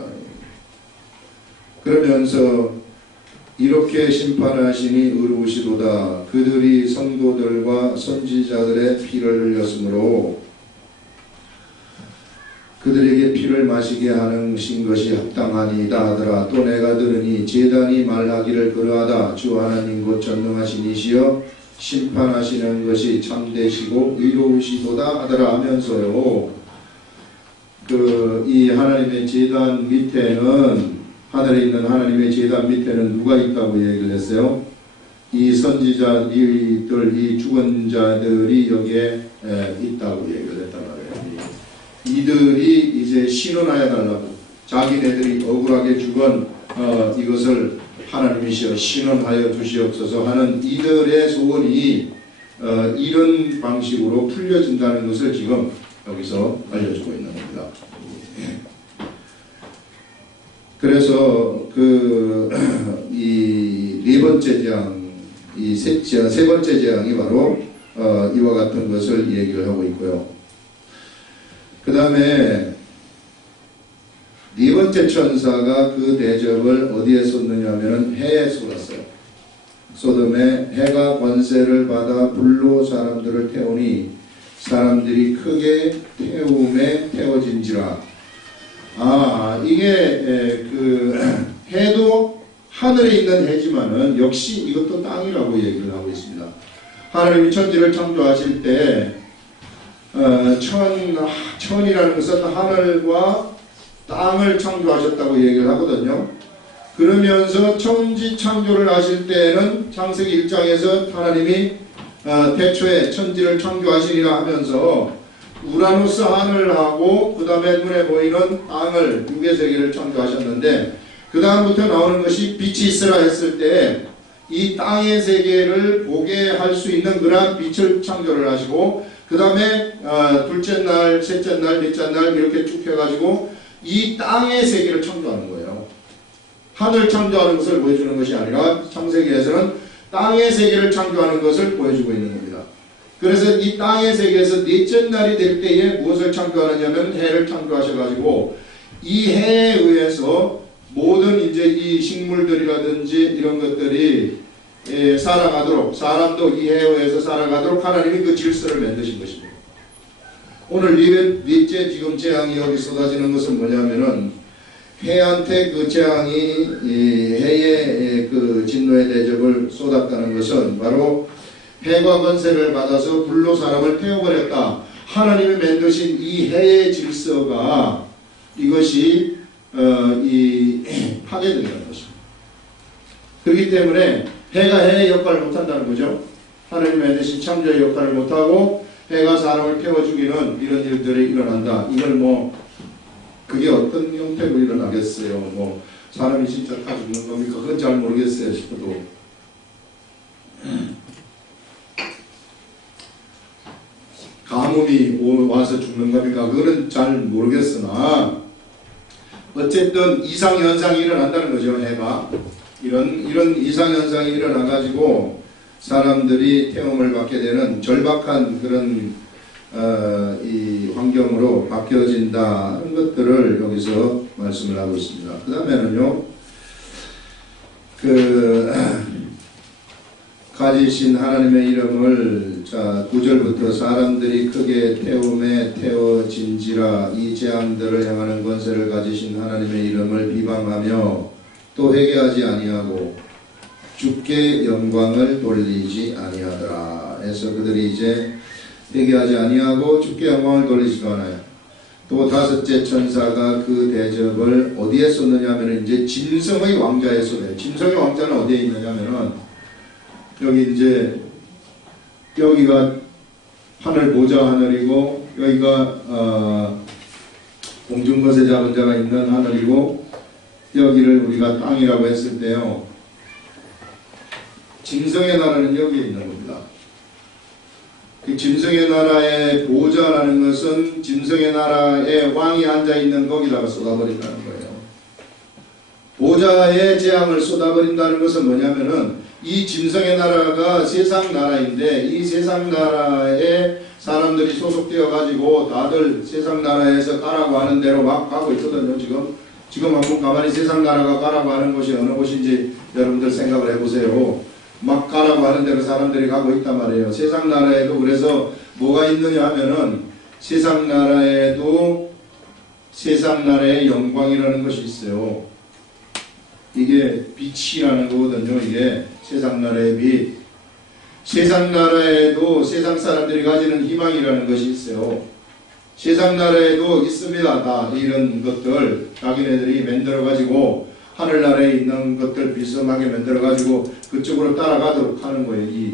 그러면서 이렇게 심판하시니 의로우시도다. 그들이 성도들과 선지자들의 피를 흘렸으므로 그들에게 피를 마시게 하는 것이 합당하니이다 하더라. 또 내가 들으니 제단이 말하기를 그러하다. 주 하나님 곧 전능하신 이시여 심판하시는 것이 참되시고 의로우시도다 하더라 하면서요. 이 하나님의 제단 밑에는 하늘에 있는 하나님의 제단 밑에는 누가 있다고 얘기를 했어요? 이 선지자들, 이 죽은 자들이 여기에 있다고 얘기를 했단 말이에요. 이들이 이제 신원하여 달라고 자기네들이 억울하게 죽은 이것을 하나님이시여 신원하여 주시옵소서 하는 이들의 소원이 이런 방식으로 풀려진다는 것을 지금 여기서 알려주고 있는 겁니다. 그래서 이 네 번째 재앙, 세 번째 재앙이 바로 이와 같은 것을 얘기를 하고 있고요. 그 다음에 네 번째 천사가 그 대접을 어디에 쏟느냐 하면 해에 쏟았어요. 소돔에 해가 권세를 받아 불로 사람들을 태우니 사람들이 크게 태움에 태워진지라. 이게 해도 하늘에 있는 해지만은 역시 이것도 땅이라고 얘기를 하고 있습니다. 하나님이 천지를 창조하실 때 천이라는 것은 하늘과 땅을 창조하셨다고 얘기를 하거든요. 그러면서 천지 창조를 하실 때에는 창세기 1장에서 하나님이 태초에 천지를 창조하시리라 하면서 우라노스 하늘하고 그 다음에 눈에 보이는 땅을 육의 세계를 창조하셨는데 그 다음부터 나오는 것이 빛이 있으라 했을 때 이 땅의 세계를 보게 할 수 있는 그러한 빛을 창조를 하시고 그 다음에 둘째 날, 셋째 날, 넷째 날 이렇게 쭉 해가지고 이 땅의 세계를 창조하는 거예요. 하늘 창조하는 것을 보여주는 것이 아니라 창세기에서는 땅의 세계를 창조하는 것을 보여주고 있는 겁니다. 그래서 이 땅의 세계에서 넷째 날이 될 때에 무엇을 창조하느냐면 해를 창조하셔가지고 이 해에 의해서 모든 이제 이 식물들이라든지 이런 것들이 살아가도록 사람도 이 해에 의해서 살아가도록 하나님이 그 질서를 만드신 것입니다. 오늘 넷째 지금 재앙이 여기 쏟아지는 것은 뭐냐면은 해한테 그 재앙이 해의 그 진노의 대접을 쏟았다는 것은 바로 해가 권세를 받아서 불로 사람을 태워버렸다. 하나님이 만드신 이 해의 질서가 이것이 파괴된다는 것입니다. 그렇기 때문에 해가 해의 역할을 못한다는 거죠. 하나님이 만드신 창조의 역할을 못하고 해가 사람을 태워 죽이는 이런 일들이 일어난다. 이걸 그게 어떤 형태로 일어나겠어요? 사람이 진짜 다 죽는 겁니까? 그건 잘 모르겠어요 싶어도. 가뭄이 와서 죽는 겁니까? 그거는 잘 모르겠으나 어쨌든 이상현상이 일어난다는 거죠. 해가 이런 이상현상이 일어나가지고 사람들이 태움을 받게 되는 절박한 그런 이 환경으로 바뀌어진다 하는 것들을 여기서 말씀을 하고 있습니다. 그 다음에는요 가지신 하나님의 이름을 9절부터 사람들이 크게 태움에 태워진지라. 이 재앙들을 향하는 권세를 가지신 하나님의 이름을 비방하며 또 회개하지 아니하고 주께 영광을 돌리지 아니하더라. 해서 그들이 이제 회개하지 아니하고 주께 영광을 돌리지도 않아요. 또 다섯째 천사가 그 대접을 어디에 쏟느냐 하면 이제 짐승의 왕자에 쏟아요. 짐승의 왕자는 어디에 있느냐 하면은 여기 이제 여기가 하늘 보좌 하늘이고 여기가 공중것에 잡은 자가 있는 하늘이고 여기를 우리가 땅이라고 했을 때요 짐승의 나라는 여기에 있는 겁니다. 그 짐승의 나라의 보호자라는 것은 짐승의 나라의 왕이 앉아있는 거기다가 쏟아버린다는 거예요. 보호자의 재앙을 쏟아버린다는 것은 뭐냐면은 이 짐승의 나라가 세상 나라인데 이 세상 나라에 사람들이 소속되어 가지고 다들 세상 나라에서 가라고 하는 대로 막 가고 있거든요. 지금 한번 가만히 세상 나라가 가라고 하는 곳이 어느 곳인지 여러분들 생각을 해보세요. 막 가라고 하는 대로 사람들이 가고 있단 말이에요. 세상 나라에도 그래서 뭐가 있느냐 하면은 세상 나라에도 세상 나라의 영광이라는 것이 있어요. 이게 빛이라는 거거든요. 이게 세상 나라의 빛. 세상 나라에도 세상 사람들이 가지는 희망이라는 것이 있어요. 세상 나라에도 있습니다. 다 이런 것들 자기네들이 만들어가지고 하늘나라에 있는 것들 비슷하게 만들어가지고 그쪽으로 따라가도록 하는 거예요.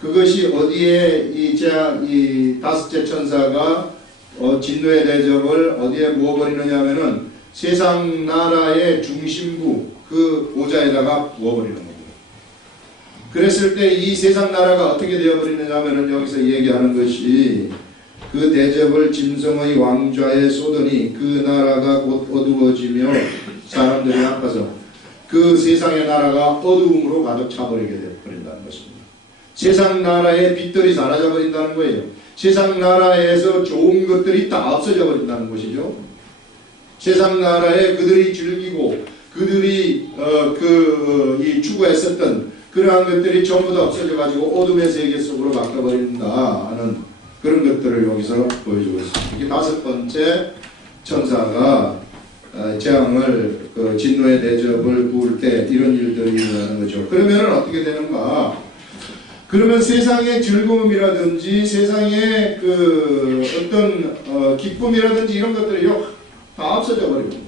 그것이 어디에 이 다섯째 천사가 진노의 대접을 어디에 부어버리느냐 하면은 세상 나라의 중심부 그 보좌에다가 부어버리는 겁니다. 그랬을 때 이 세상 나라가 어떻게 되어버리느냐 하면은 여기서 얘기하는 것이 그 대접을 짐승의 왕좌에 쏟으니 그 나라가 곧 어두워지며 사람들이 아파서 그 세상의 나라가 어두움으로 가득 차버리게 되어버린다는 것입니다. 세상 나라의 빛들이 사라져 버린다는 거예요. 세상 나라에서 좋은 것들이 다 없어져 버린다는 것이죠. 세상 나라에 그들이 즐기고 그들이 이 추구했었던 그러한 것들이 전부 다 없어져 가지고 어둠의 세계 속으로 바뀌어 버린다 하는 그런 것들을 여기서 보여주고 있습니다. 이게 다섯 번째 천사가 재앙을 진노의 대접을 부을 때 이런 일들이 일어나는 거죠. 그러면은 어떻게 되는가? 그러면 세상의 즐거움이라든지 세상의 어떤 기쁨이라든지 이런 것들이 다 없어져 버리는 거예요.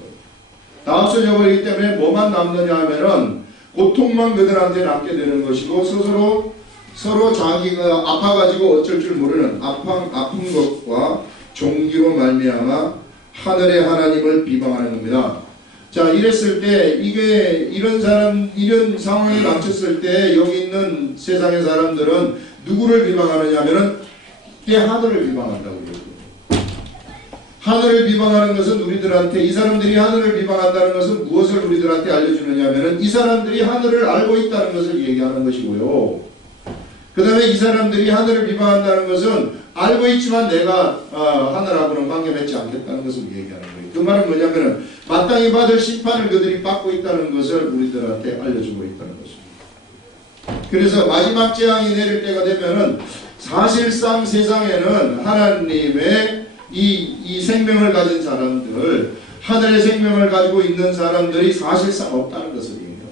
다 없어져 버리기 때문에 뭐만 남느냐 하면은 고통만 그들한테 남게 되는 것이고 서로 자기가 아파가지고 어쩔 줄 모르는 아픈 것과 종기로 말미암아 하늘의 하나님을 비방하는 겁니다. 자, 이랬을 때 이런 상황에 닥쳤을 때 여기 있는 세상의 사람들은 누구를 비방하느냐 하면은 하늘을 비방한다고 그래요. 하늘을 비방하는 것은 우리들한테 이 사람들이 하늘을 비방한다는 것은 무엇을 우리들한테 알려주느냐 하면은 이 사람들이 하늘을 알고 있다는 것을 얘기하는 것이고요. 그 다음에 이 사람들이 하늘을 비방한다는 것은 알고 있지만 내가 하늘하고는 관계 맺지 않겠다는 것을 얘기하는 거예요. 그 말은 뭐냐면은 마땅히 받을 심판을 그들이 받고 있다는 것을 우리들한테 알려주고 있다는 것입니다. 그래서 마지막 재앙이 내릴 때가 되면은 사실상 세상에는 하나님의 이 생명을 가진 사람들, 하늘의 생명을 가지고 있는 사람들이 사실상 없다는 것을 얘기합니다.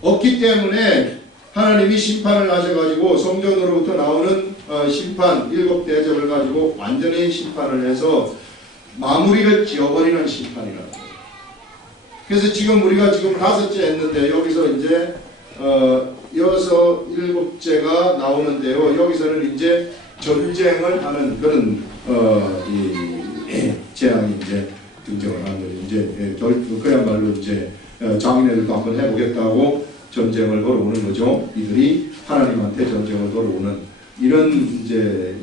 없기 때문에 하나님이 심판을 하셔가지고 성전으로부터 나오는 심판, 일곱 대접을 가지고 완전히 심판을 해서 마무리를 지어버리는 심판이라는 거예요. 그래서 지금 우리가 다섯째 했는데 여기서 이제 이어서 일곱째가 나오는데요. 여기서는 이제 전쟁을 하는 그런 재앙이 이제 등장을 하는 거예요. 이제 그야말로 이제 장인애들도 한번 해보겠다고 전쟁을 걸어오는 거죠. 이들이 하나님한테 전쟁을 걸어오는 이런 이제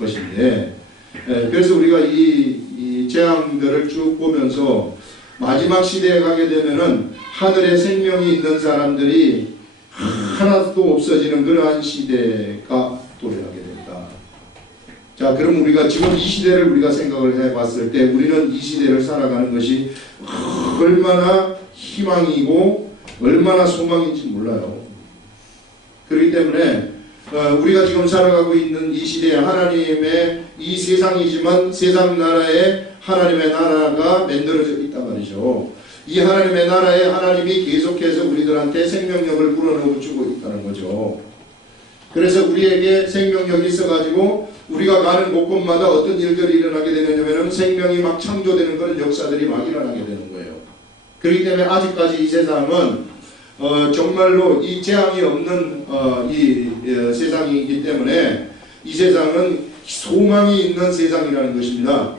것인데, 그래서 우리가 이 재앙들을 쭉 보면서 마지막 시대에 가게 되면은 하늘에 생명이 있는 사람들이 하나도 없어지는 그러한 시대가 도래하게 됩니다. 자, 그럼 우리가 지금 이 시대를 우리가 생각을 해봤을 때 우리는 이 시대를 살아가는 것이 얼마나 희망이고 얼마나 소망인지 몰라요. 그렇기 때문에 우리가 지금 살아가고 있는 이 시대에 하나님의 이 세상이지만 세상 나라에 하나님의 나라가 만들어져 있단 말이죠. 이 하나님의 나라에 하나님이 계속해서 우리들한테 생명력을 불어넣어 주고 있다는 거죠. 그래서 우리에게 생명력이 있어가지고 우리가 가는 곳곳마다 어떤 일들이 일어나게 되냐면 생명이 막 창조되는 그런 역사들이 막 일어나게 되는 거예요. 그렇기 때문에 아직까지 이 세상은 정말로 이 재앙이 없는 세상이기 때문에 이 세상은 소망이 있는 세상이라는 것입니다.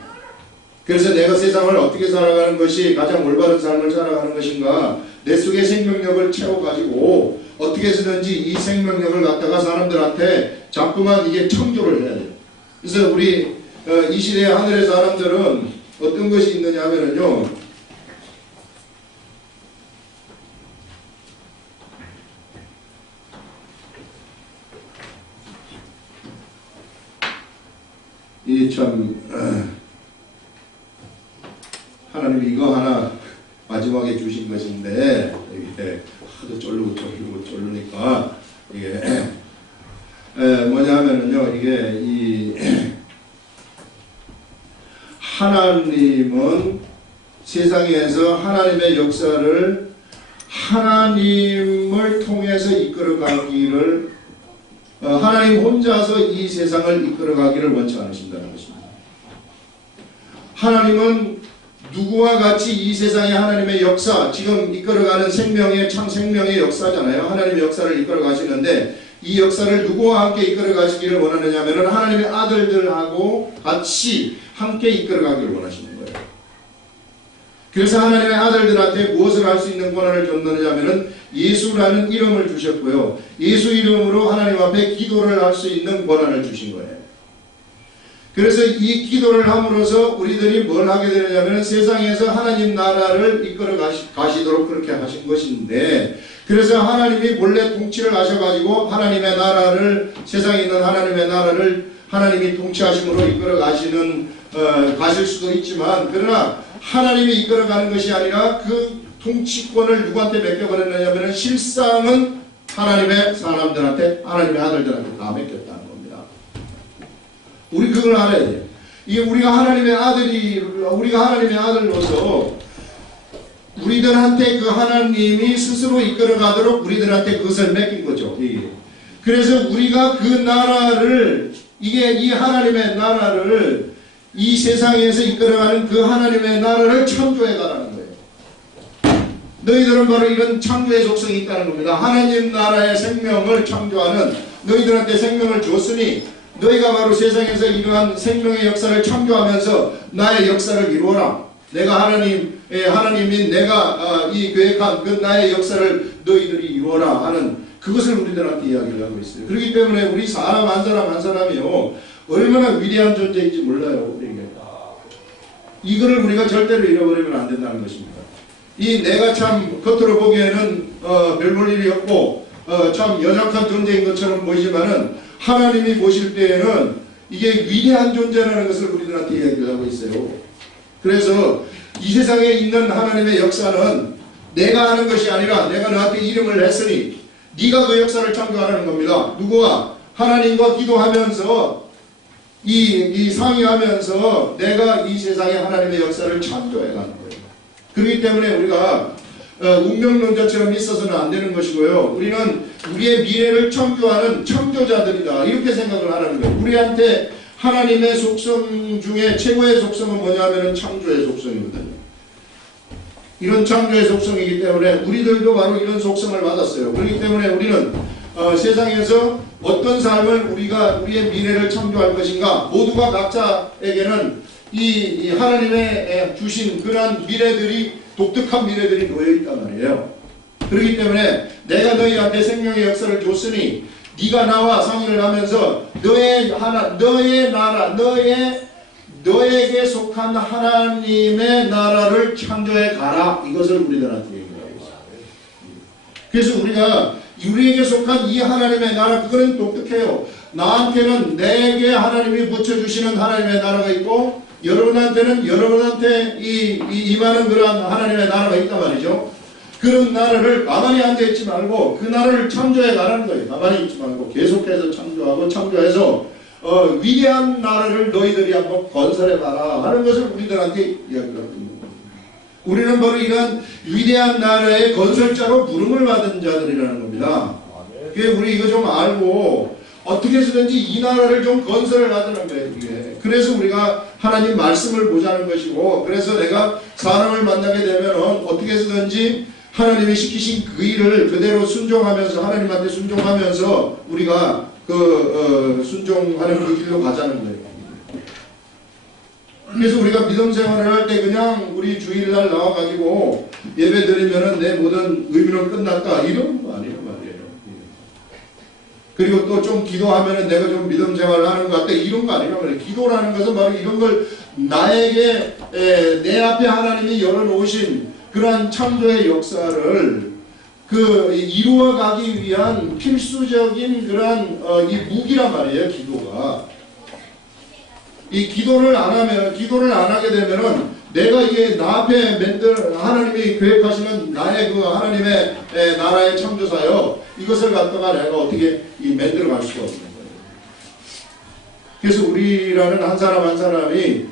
그래서 내가 세상을 어떻게 살아가는 것이 가장 올바른 삶을 살아가는 것인가, 내 속에 생명력을 채워가지고 어떻게 해서든지 이 생명력을 갖다가 사람들한테 자꾸만 이게 창조를 해야 돼요. 그래서 우리 이 시대의 하늘의 사람들은 어떤 것이 있느냐 하면은요, 이 참 하나님이 이거 하나 마지막에 주신 것인데, 이게 하도 쫄르니까 이게 뭐냐면은요, 이게 이 하나님은 세상에서 하나님의 역사를 하나님을 통해서 이끌어가기를, 하나님 혼자서 이 세상을 이끌어가기를 원치 않으신다는 것입니다. 하나님은 누구와 같이 이 세상의 하나님의 역사, 지금 이끌어가는 생명의 참 생명의 역사잖아요. 하나님의 역사를 이끌어가시는데 이 역사를 누구와 함께 이끌어가시기를 원하느냐면 하나님의 아들들하고 같이 함께 이끌어가기를 원하시는 거예요. 그래서 하나님의 아들들한테 무엇을 할 수 있는 권한을 줬느냐면 예수라는 이름을 주셨고요. 예수 이름으로 하나님 앞에 기도를 할 수 있는 권한을 주신 거예요. 그래서 이 기도를 함으로써 우리들이 뭘 하게 되느냐면 세상에서 하나님 나라를 이끌어 가시도록 그렇게 하신 것인데, 그래서 하나님이 본래 통치를 하셔가지고 하나님의 나라를, 세상에 있는 하나님의 나라를 하나님이 통치하심으로 이끌어 가실 수도 있지만, 그러나 하나님이 이끌어가는 것이 아니라 그 통치권을 누구한테 맡겨버렸느냐면 실상은 하나님의 사람들한테, 하나님의 아들들한테 다 맡겼다는 겁니다. 우리 그걸 알아야 돼요. 이게 우리가 하나님의 아들로서 우리들한테 그 하나님이 스스로 이끌어가도록 우리들한테 그것을 맡긴 거죠. 그래서 우리가 그 나라를, 이 하나님의 나라를, 이 세상에서 이끌어가는 그 하나님의 나라를 창조해 가라는 거예요. 너희들은 바로 이런 창조의 속성이 있다는 겁니다. 하나님 나라의 생명을 창조하는, 너희들한테 생명을 줬으니 너희가 바로 세상에서 이러한 생명의 역사를 창조하면서 나의 역사를 이루어라. 내가 하나님인 내가 이 계획한 그 나의 역사를 너희들이 이루어라 하는 그것을 우리들한테 이야기를 하고 있어요. 그렇기 때문에 우리 사람 한 사람이요, 얼마나 위대한 존재인지 몰라요. 우리에게. 이거를 우리가 절대로 잃어버리면 안 된다는 것입니다. 이 내가 참 겉으로 보기에는 별 볼 일이 없고 참 연약한 존재인 것처럼 보이지만은 하나님이 보실 때에는 이게 위대한 존재라는 것을 우리들한테 이야기를 하고 있어요. 그래서 이 세상에 있는 하나님의 역사는 내가 하는 것이 아니라 내가 너한테 이름을 했으니 네가 그 역사를 창조하라는 겁니다. 누구와? 하나님과 기도하면서 이 상의하면서 내가 이 세상에 하나님의 역사를 창조해 가는 거예요. 그렇기 때문에 우리가 운명론자처럼 있어서는 안 되는 것이고요. 우리는 우리의 미래를 창조하는 창조자들이다. 이렇게 생각을 하라는 거예요. 우리한테 하나님의 속성 중에 최고의 속성은 뭐냐면 창조의 속성이거든요. 이런 창조의 속성이기 때문에 우리들도 바로 이런 속성을 받았어요. 그렇기 때문에 우리는 세상에서 어떤 삶을 우리의 미래를 창조할 것인가, 모두가 각자에게는 이 하나님의 주신 그러한 미래들이, 독특한 미래들이 놓여있단 말이에요. 그렇기 때문에 내가 너희한테 생명의 역사를 줬으니 네가 나와 상의를 하면서 너의 나라, 너에게 속한 하나님의 나라를 창조해 가라. 이것을 우리들한테 얘기하고 있어요. 그래서 우리에게 속한 이 하나님의 나라, 그거는 독특해요. 나한테는 내게 하나님이 붙여주시는 하나님의 나라가 있고, 여러분한테 임하는 그러한 하나님의 나라가 있단 말이죠. 그런 나라를 가만히 앉아있지 말고 그 나라를 창조해 가라는 거예요. 가만히 있지 말고 계속해서 창조해서 위대한 나라를 너희들이 한번 건설해 봐라 하는 것을 우리들한테 이야기하고 있는 겁니다. 우리는 바로 이런 위대한 나라의 건설자로 부름을 받은 자들이라는 겁니다. 그래서 우리 이거 좀 알고 어떻게 해서든지 이 나라를 좀 건설을 하자는 거예요. 그래서 우리가 하나님 말씀을 보자는 것이고, 그래서 내가 사람을 만나게 되면 어떻게 해서든지 하나님이 시키신 그 일을 그대로 순종하면서, 하나님한테 순종하면서 우리가 순종하는 그 길로 가자는 거예요. 그래서 우리가 믿음 생활을 할 때 그냥 우리 주일날 나와가지고 예배 드리면은 내 모든 의미는 끝났다 이런 거 아니란 말이에요. 그리고 또 좀 기도하면은 내가 좀 믿음 생활을 하는 것 같다 이런 거 아니란 말이에요. 기도라는 것은 바로 이런 걸 나에게 내 앞에 하나님이 열어놓으신 그러한 창조의 역사를 이루어가기 위한 필수적인 그러한 이 무기란 말이에요. 기도가. 이 기도를 안 하게 되면은 내가 이게 나 앞에 하나님이 계획하시는 나의 그 하나님의 나라의 창조사요. 이것을 갖다가 내가 어떻게 만들어 갈 수가 없는 거예요. 그래서 우리라는 한 사람 한 사람이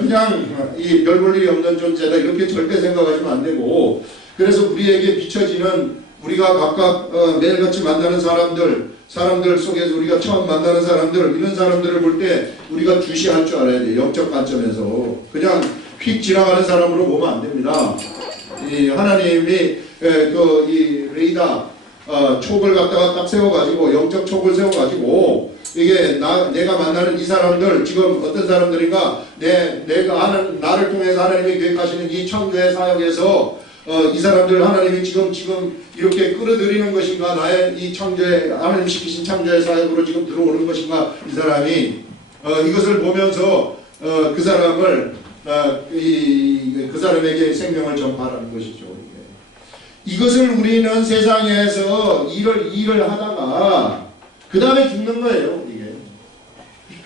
그냥 이 별 볼 일이 없는 존재다 이렇게 절대 생각하시면 안 되고, 그래서 우리에게 비춰지는 우리가 각각 매일같이 만나는 사람들 속에서 우리가 처음 만나는 사람들, 이런 사람들을 볼 때 우리가 주시할 줄 알아야 돼요. 영적 관점에서. 그냥 휙 지나가는 사람으로 보면 안 됩니다. 이 하나님이 이 레이더 촉을 갖다가 딱 세워가지고, 영적 촉을 세워가지고, 이게 내가 만나는 이 사람들, 지금 어떤 사람들인가, 내가 나를 통해서 하나님이 계획하시는 이 창조의 사역에서 이 사람들 하나님이 지금 이렇게 끌어들이는 것인가, 나의 이 창조의 하나님 시키신 창조의 사역으로 지금 들어오는 것인가, 이 사람이 이것을 보면서 그 사람을 그 사람에게 생명을 전파하는 것이죠. 이것을 우리는 세상에서 일을 하다가 그 다음에 죽는 거예요. 이게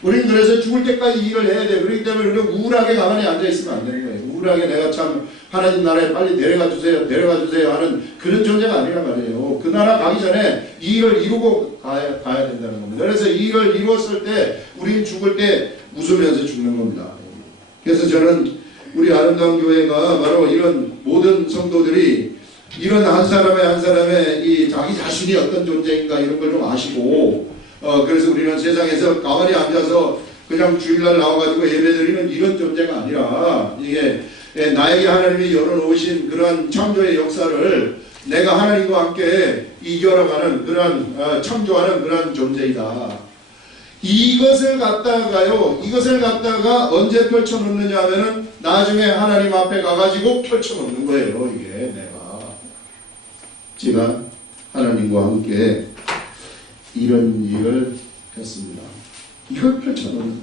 우리는 그래서 죽을 때까지 일을 해야 돼요. 그렇기 때문에 우리는 우울하게 가만히 앉아 있으면 안 되는 거예요. 우울하게 내가 참 하나님 나라에 빨리 데려가 주세요 하는 그런 존재가 아니란 말이에요. 그 나라 가기 전에 이 일을 이루고 가야 된다는 겁니다. 그래서 이 일을 이루었을 때 우리는 죽을 때 웃으면서 죽는 겁니다. 그래서 저는 우리 아름다운 교회가 바로 이런 모든 성도들이 이런 한 사람의 이 자기 자신이 어떤 존재인가 이런 걸 좀 아시고, 그래서 우리는 세상에서 가만히 앉아서 그냥 주일날 나와가지고 예배드리는 이런 존재가 아니라, 이게 나에게 하나님이 열어놓으신 그런 창조의 역사를 내가 하나님과 함께 이겨나가는 그런 창조하는 그런 존재이다. 이것을 갖다가 언제 펼쳐놓느냐 하면은 나중에 하나님 앞에 가가지고 펼쳐놓는 거예요. 이게 제가 하나님과 함께 이런 일을 했습니다. 이걸 펼쳐놓는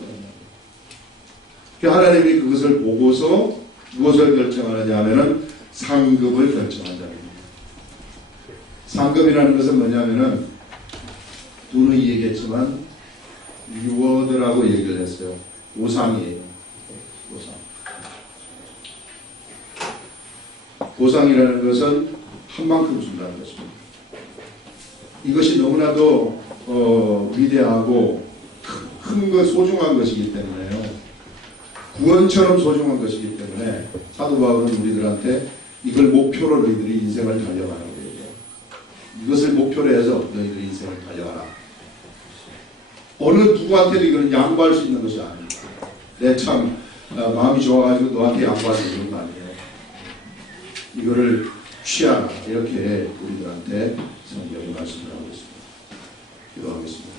거예요. 하나님이 그것을 보고서 무엇을 결정하느냐 하면은 상급을 결정한다는 겁니다. 상급이라는 것은 뭐냐면은 누누이 얘기했지만 리워드라고 얘기를 했어요. 보상이에요. 보상이라는 것은 한 만큼 준다는 것입니다. 이것이 너무나도 위대하고 큰 것, 소중한 것이기 때문에요. 구원처럼 소중한 것이기 때문에 사도 바울은 우리들한테 이걸 목표로 너희들이 인생을 달려가라고 얘기해요. 이것을 목표로 해서 너희들이 인생을 달려가라. 어느 누구한테도 이거는 양보할 수 있는 것이 아닙니다. 내 참 마음이 좋아가지고 너한테 양보할 수 있는 거 아니에요. 이거를 취하라. 이렇게 우리들한테 성경이 말씀을 하고 있습니다. 기도하겠습니다.